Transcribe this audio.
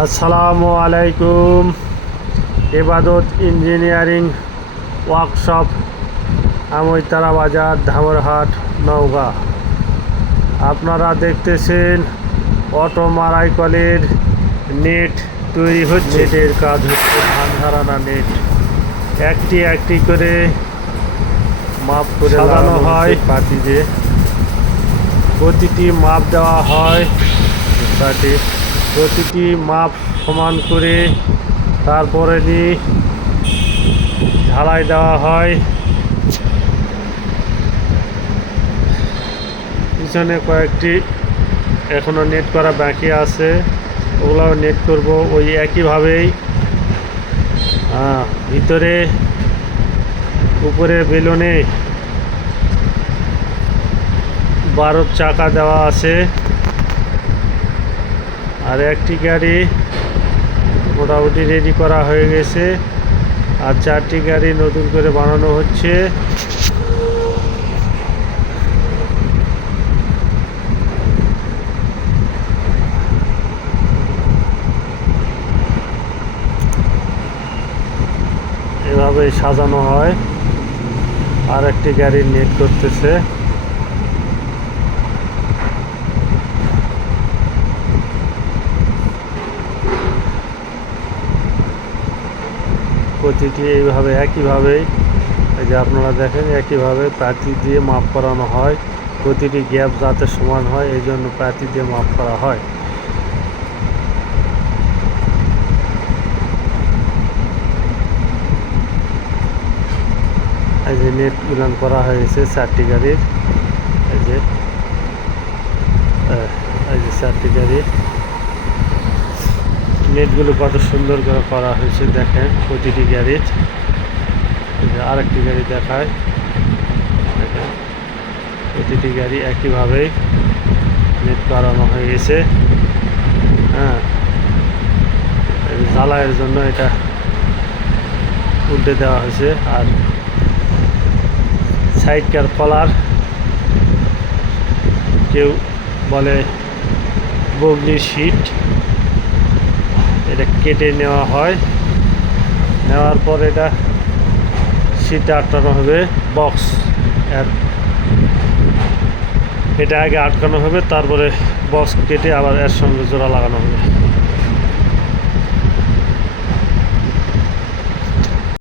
আসসালামু আলাইকুম। ইবাদত ইঞ্জিনিয়ারিং ওয়ার্কশপ, আমইতারা বাজার, ধামরহাট, নওগাঁ। আপনারা দেখতেছেন অটো মারাই কলের নেট তৈরি হচ্ছে। নেটের কাজ হচ্ছে ধান ধারানা নেট। একটি একটি করে মাপ করে সাজানো হয় পাটিতে। প্রতিটি মাপ দেওয়া হয় পাটি, প্রতিটি মাপ সমান করে তারপরে ঢালাই দেওয়া হয়। পিছনে কয়েকটি এখনো নেট করা বাকি আছে, ওগুলোও নেট করব ওই একইভাবেই। ভিতরে উপরে বেলুনে 12 চাকা দেওয়া আছে। আর একটি গাড়ি মোটামুটি রেডি করা হয়ে গেছে, আর 4টি গাড়ি নতুন করে বানানো হচ্ছে। এভাবে সাজানো হয়। আর একটি গাড়ি নেট করতেছে। প্রতিটি এইভাবে একইভাবেই, এই যে আপনারা দেখেন, একইভাবে পাতি দিয়ে মাপ করানো হয়। প্রতিটি গ্যাপ যাতে সমান হয় এই জন্য পাতি দিয়ে মাপ করা হয়। এই যে নেট গুলান করা হয়েছে 4টি গাড়ির। এই যে 4টি গাড়ির নেটগুলো কত সুন্দর করে করা হয়েছে দেখেন প্রতিটি গাড়ির। আরেকটি গাড়ি দেখায়, দেখেন প্রতিটি গাড়ি একইভাবেই নেট করানো হয়ে গেছে। জ্বালাইয়ের জন্য এটা উল্টে দেওয়া হয়েছে। আর সাইডকার কলার, কেউ বলে বগলি শিট, এটা কেটে নেওয়া হয়। নেওয়ার পর এটা শিটে আটকানো হবে বক্স। এটা আগে আটকানো হবে, তারপরে বক্স কেটে আবার এর সঙ্গে জোড়া লাগানো হবে।